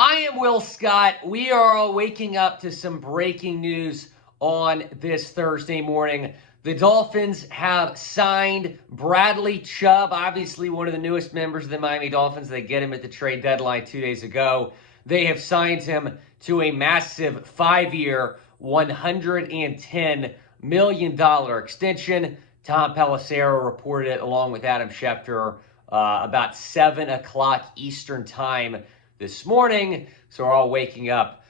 I am Will Scott. We are all waking up to some breaking news on this Thursday morning. The Dolphins have signed Bradley Chubb, obviously one of the newest members of the Miami Dolphins. They get him at the trade deadline 2 days ago. They have signed him to a massive 5-year, $110 million extension. Tom Pelissero reported it along with Adam Schefter about 7 o'clock Eastern time this morning. So we're all waking up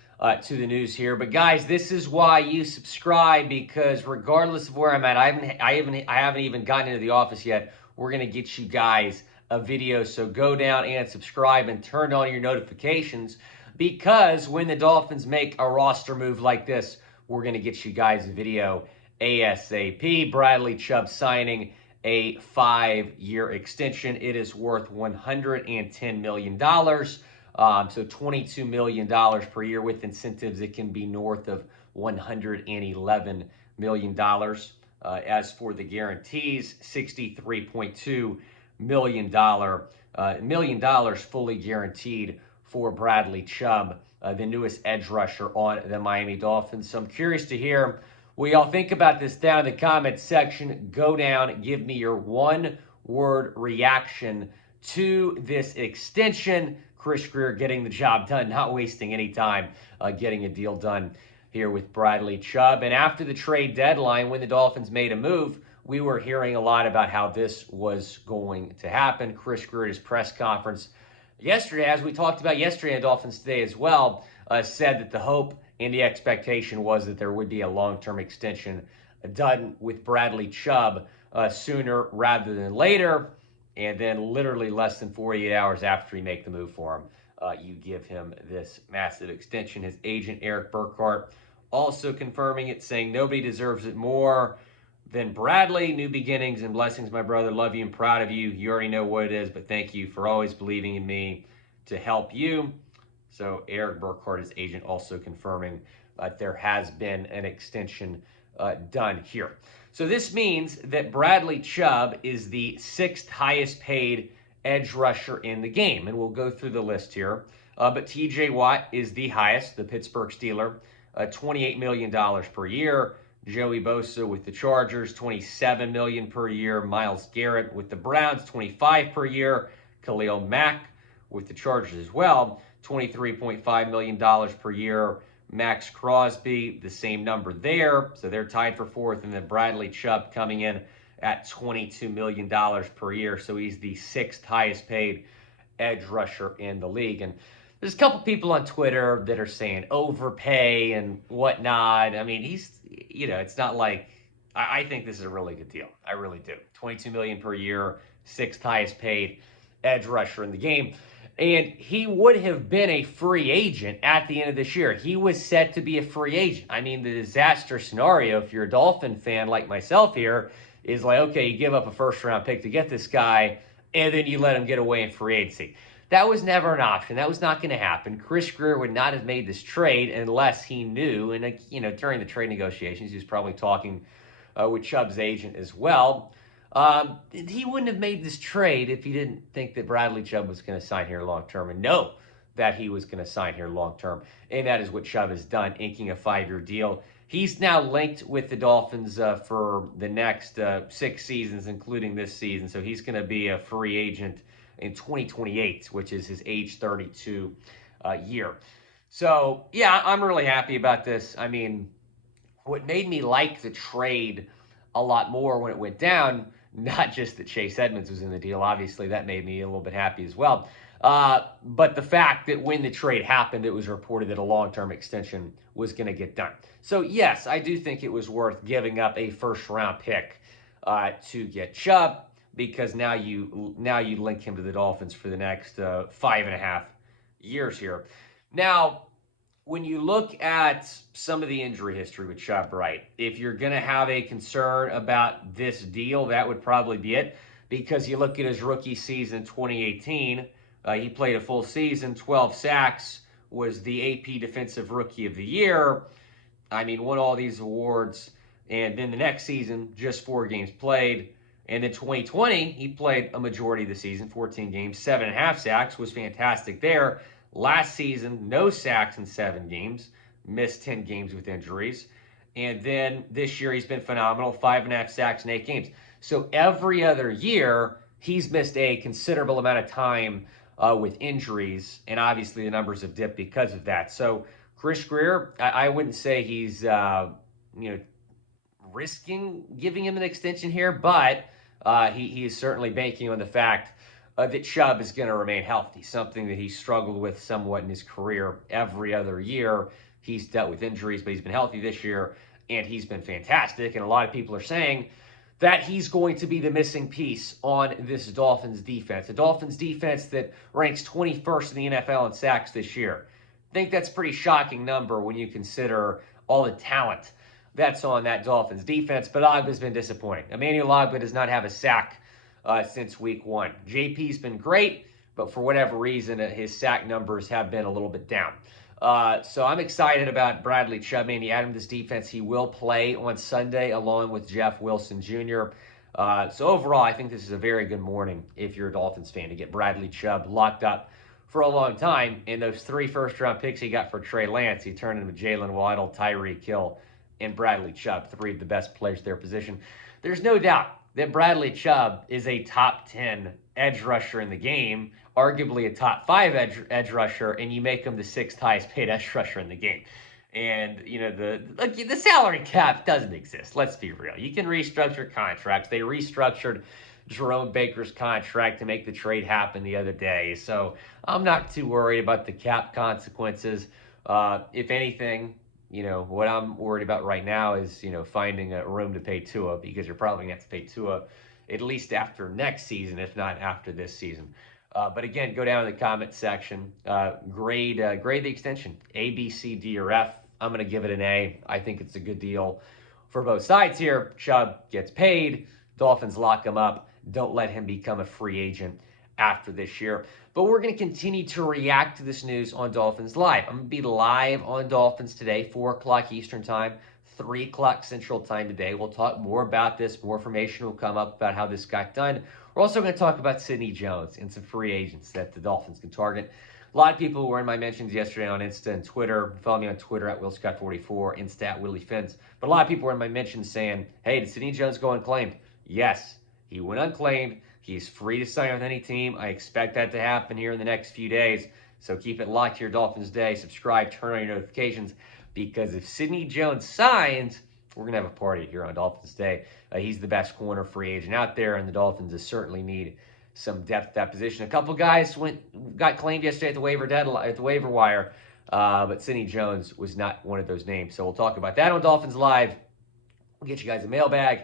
to the news here. But guys, this is why you subscribe, because regardless of where I'm at, I haven't even gotten into the office yet. We're gonna get you guys a video. So go down and subscribe and turn on your notifications, because when the Dolphins make a roster move like this, we're gonna get you guys a video ASAP. Bradley Chubb signing a 5-year extension. It is worth $110 million. So $22 million per year with incentives. It can be north of $111 million. As for the guarantees, $63.2 million fully guaranteed for Bradley Chubb, the newest edge rusher on the Miami Dolphins. So I'm curious to hear what y'all think about this down in the comments section. Go down, give me your one-word reaction to this extension. Chris Grier getting the job done, not wasting any time, getting a deal done here with Bradley Chubb. And after the trade deadline, when the Dolphins made a move, we were hearing a lot about how this was going to happen. Chris Grier at his press conference yesterday, as we talked about yesterday in Dolphins Today as well, said that the hope and the expectation was that there would be a long-term extension done with Bradley Chubb sooner rather than later. And then literally less than 48 hours after you make the move for him, you give him this massive extension. His agent, Eric Burkhart, also confirming it, saying nobody deserves it more than Bradley. New beginnings and blessings, my brother. Love you and proud of you. You already know what it is, but thank you for always believing in me to help you. So Eric Burkhart, his agent, also confirming that there has been an extension done here. So this means that Bradley Chubb is the 6th highest paid edge rusher in the game. And we'll go through the list here. But TJ Watt is the highest, the Pittsburgh Steeler, $28 million per year. Joey Bosa with the Chargers, $27 million per year. Myles Garrett with the Browns, $25 per year. Khalil Mack with the Chargers as well, $23.5 million per year. Max Crosby, the same number there. So they're tied for 4th. And then Bradley Chubb coming in at $22 million per year. So he's the 6th highest paid edge rusher in the league. And there's a couple people on Twitter that are saying overpay and whatnot. I mean, it's not like, I think this is a really good deal. I really do. $22 million per year, 6th highest paid edge rusher in the game. And he would have been a free agent at the end of this year. He was set to be a free agent. I mean, the disaster scenario, if you're a Dolphin fan like myself here, is like, okay, you give up a first-round pick to get this guy, and then you let him get away in free agency. That was never an option. That was not going to happen. Chris Grier would not have made this trade unless he knew, and during the trade negotiations, he was probably talking with Chubb's agent as well. He wouldn't have made this trade if he didn't think that Bradley Chubb was going to sign here long-term and know that he was going to sign here long-term. And that is what Chubb has done, inking a 5-year deal. He's now linked with the Dolphins for the next 6 seasons, including this season. So he's going to be a free agent in 2028, which is his age 32 year. So, yeah, I'm really happy about this. I mean, what made me like the trade a lot more when it went down, not just that Chase Edmonds was in the deal. Obviously, that made me a little bit happy as well. But the fact that when the trade happened, it was reported that a long-term extension was going to get done. So, yes, I do think it was worth giving up a first-round pick to get Chubb, because now you link him to the Dolphins for the next 5.5 years here. Now, when you look at some of the injury history with Chubb, right, if you're going to have a concern about this deal, that would probably be it, because you look at his rookie season 2018, he played a full season, 12 sacks, was the AP Defensive Rookie of the Year. I mean, won all these awards. And then the next season, just 4 games played. And in 2020, he played a majority of the season, 14 games, 7.5 sacks, was fantastic there. Last season, no sacks in 7 games, missed 10 games with injuries. And then this year, he's been phenomenal, 5.5 sacks in 8 games. So every other year, he's missed a considerable amount of time with injuries, and obviously the numbers have dipped because of that. So Chris Grier, I wouldn't say he's risking giving him an extension here, but he is certainly banking on the fact that Chubb is going to remain healthy, something that he struggled with somewhat in his career. Every other year, he's dealt with injuries, but he's been healthy this year, and he's been fantastic. And a lot of people are saying that he's going to be the missing piece on this Dolphins defense. The Dolphins defense that ranks 21st in the NFL in sacks this year. I think that's a pretty shocking number when you consider all the talent that's on that Dolphins defense. But Ogba's been disappointing. Emmanuel Ogba does not have a sack since week 1. JP's been great, but for whatever reason, his sack numbers have been a little bit down. So I'm excited about Bradley Chubb. And he added this defense. He will play on Sunday along with Jeff Wilson Jr. So overall, I think this is a very good morning if you're a Dolphins fan to get Bradley Chubb locked up for a long time. And those 3 first-round picks he got for Trey Lance, he turned into Jalen Waddle, Tyreek Hill, and Bradley Chubb, 3 of the best players at their position. There's no doubt that Bradley Chubb is a top 10 edge rusher in the game, arguably a top 5 edge rusher, and you make him the 6th highest paid edge rusher in the game. And, the salary cap doesn't exist. Let's be real. You can restructure contracts. They restructured Jerome Baker's contract to make the trade happen the other day. So I'm not too worried about the cap consequences. If anything, what I'm worried about right now is, finding a room to pay Tua, because you're probably going to have to pay Tua at least after next season, if not after this season. But again, go down to the comment section. Grade the extension, A, B, C, D, or F. I'm going to give it an A. I think it's a good deal for both sides here. Chubb gets paid. Dolphins lock him up. Don't let him become a free agent after this year. But we're going to continue to react to this news on Dolphins Live. I'm going to be live on Dolphins today, 4 o'clock Eastern Time, 3 o'clock Central Time today. We'll talk more about this. More information will come up about how this got done. We're also going to talk about Sidney Jones and some free agents that the Dolphins can target. A lot of people were in my mentions yesterday on Insta and Twitter. Follow me on Twitter at WillScott44, Insta at WillieFins. But a lot of people were in my mentions saying, hey, did Sidney Jones go unclaimed? Yes, he went unclaimed. He's free to sign with any team. I expect that to happen here in the next few days. So keep it locked here, Dolphins Day. Subscribe, turn on your notifications, because if Sidney Jones signs, we're going to have a party here on Dolphins Day. He's the best corner free agent out there, and the Dolphins certainly need some depth at that position. A couple guys got claimed yesterday at the waiver wire, but Sidney Jones was not one of those names. So we'll talk about that on Dolphins Live. We'll get you guys a mailbag,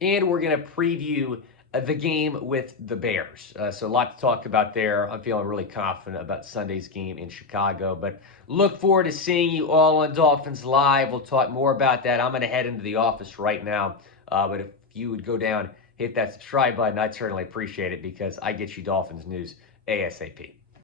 and we're going to preview the game with the Bears. So a lot to talk about there. I'm feeling really confident about Sunday's game in Chicago, but look forward to seeing you all on Dolphins Live. We'll talk more about that. I'm going to head into the office right now, but if you would go down, hit that subscribe button, I'd certainly appreciate it, because I get you Dolphins news ASAP.